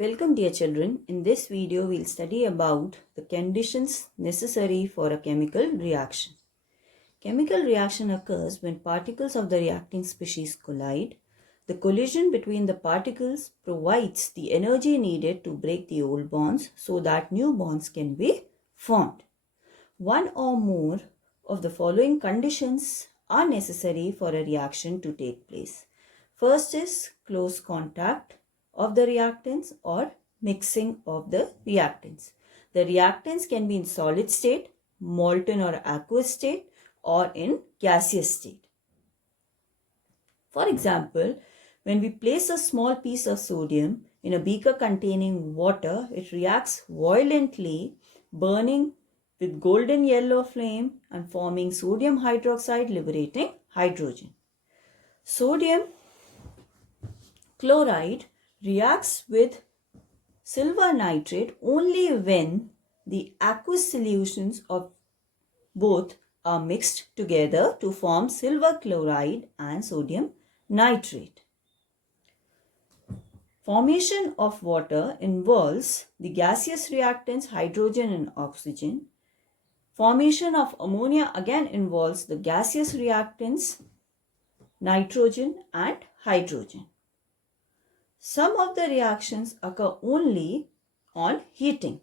Welcome dear children. In this video we'll study about the conditions necessary for a chemical reaction. Chemical reaction occurs when particles of the reacting species collide. The collision between the particles provides the energy needed to break the old bonds so that new bonds can be formed. One or more of the following conditions are necessary for a reaction to take place. First is close contact of the reactants or mixing of the reactants. The reactants can be in solid state, molten or aqueous state, or in gaseous state. For example, when we place a small piece of sodium in a beaker containing water, it reacts violently, burning with golden yellow flame and forming sodium hydroxide liberating hydrogen. Sodium chloride reacts with silver nitrate only when the aqueous solutions of both are mixed together to form silver chloride and sodium nitrate. Formation of water involves the gaseous reactants hydrogen and oxygen. Formation of ammonia again involves the gaseous reactants nitrogen and hydrogen. Some of the reactions occur only on heating.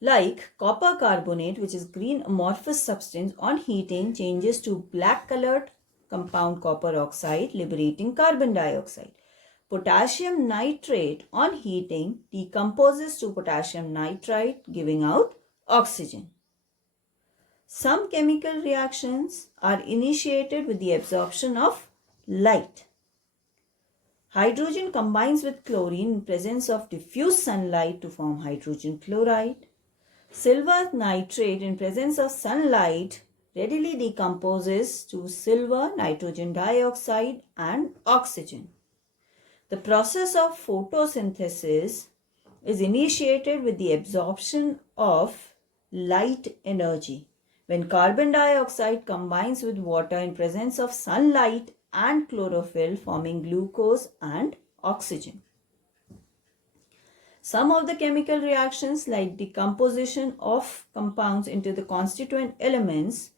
Like copper carbonate, which is green amorphous substance, on heating changes to black colored compound copper oxide liberating carbon dioxide. Potassium nitrate on heating decomposes to potassium nitrite giving out oxygen. Some chemical reactions are initiated with the absorption of light. Hydrogen combines with chlorine in presence of diffuse sunlight to form hydrogen chloride. Silver nitrate in presence of sunlight readily decomposes to silver nitrogen dioxide and oxygen. The process of photosynthesis is initiated with the absorption of light energy. When carbon dioxide combines with water in presence of sunlight and chlorophyll forming glucose and oxygen. Some of the chemical reactions like decomposition of compounds into the constituent elements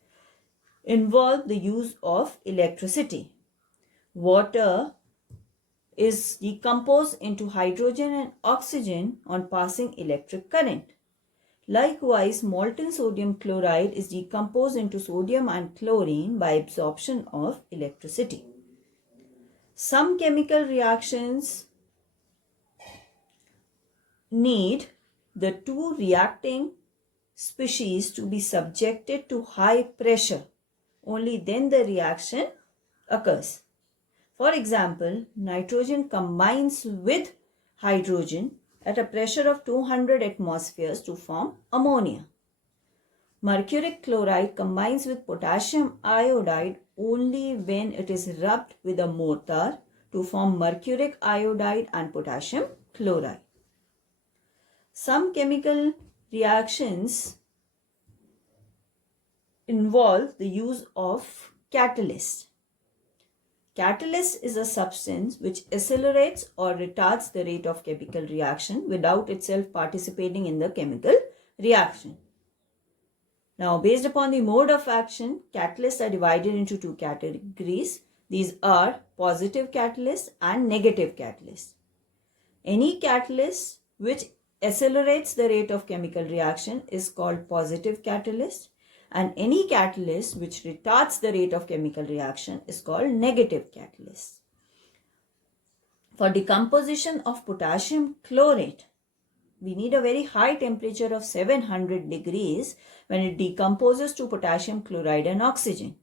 involve the use of electricity. Water is decomposed into hydrogen and oxygen on passing electric current. Likewise, molten sodium chloride is decomposed into sodium and chlorine by absorption of electricity. Some chemical reactions need the two reacting species to be subjected to high pressure. Only then the reaction occurs. For example, nitrogen combines with hydrogen at a pressure of 200 atmospheres to form ammonia. Mercuric chloride combines with potassium iodide only when it is rubbed with a mortar to form mercuric iodide and potassium chloride. Some chemical reactions involve the use of catalyst. Catalyst is a substance which accelerates or retards the rate of chemical reaction without itself participating in the chemical reaction. Now, based upon the mode of action, catalysts are divided into two categories. These are positive catalyst and negative catalyst. Any catalyst which accelerates the rate of chemical reaction is called positive catalyst, and any catalyst which retards the rate of chemical reaction is called negative catalyst. For decomposition of potassium chlorate, we need a very high temperature of 700 degrees when it decomposes to potassium chloride and oxygen.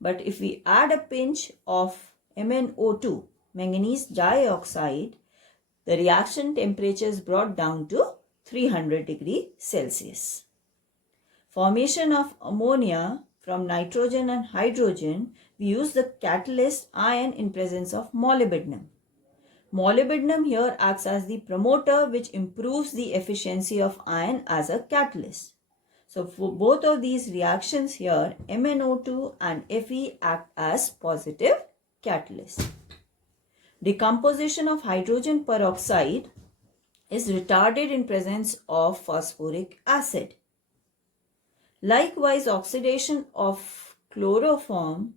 But if we add a pinch of MnO2, manganese dioxide, the reaction temperature is brought down to 300 degrees Celsius. Formation of ammonia from nitrogen and hydrogen, we use the catalyst iron in presence of molybdenum. Molybdenum here acts as the promoter which improves the efficiency of iron as a catalyst. So for both of these reactions here, MnO2 and Fe act as positive catalysts. Decomposition of hydrogen peroxide is retarded in presence of phosphoric acid. Likewise, oxidation of chloroform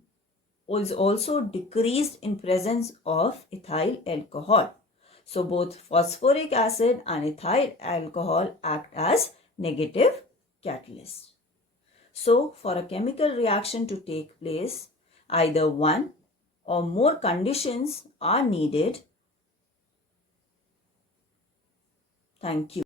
is also decreased in presence of ethyl alcohol. So both phosphoric acid and ethyl alcohol act as negative catalysts. So for a chemical reaction to take place, either one or more conditions are needed. Thank you.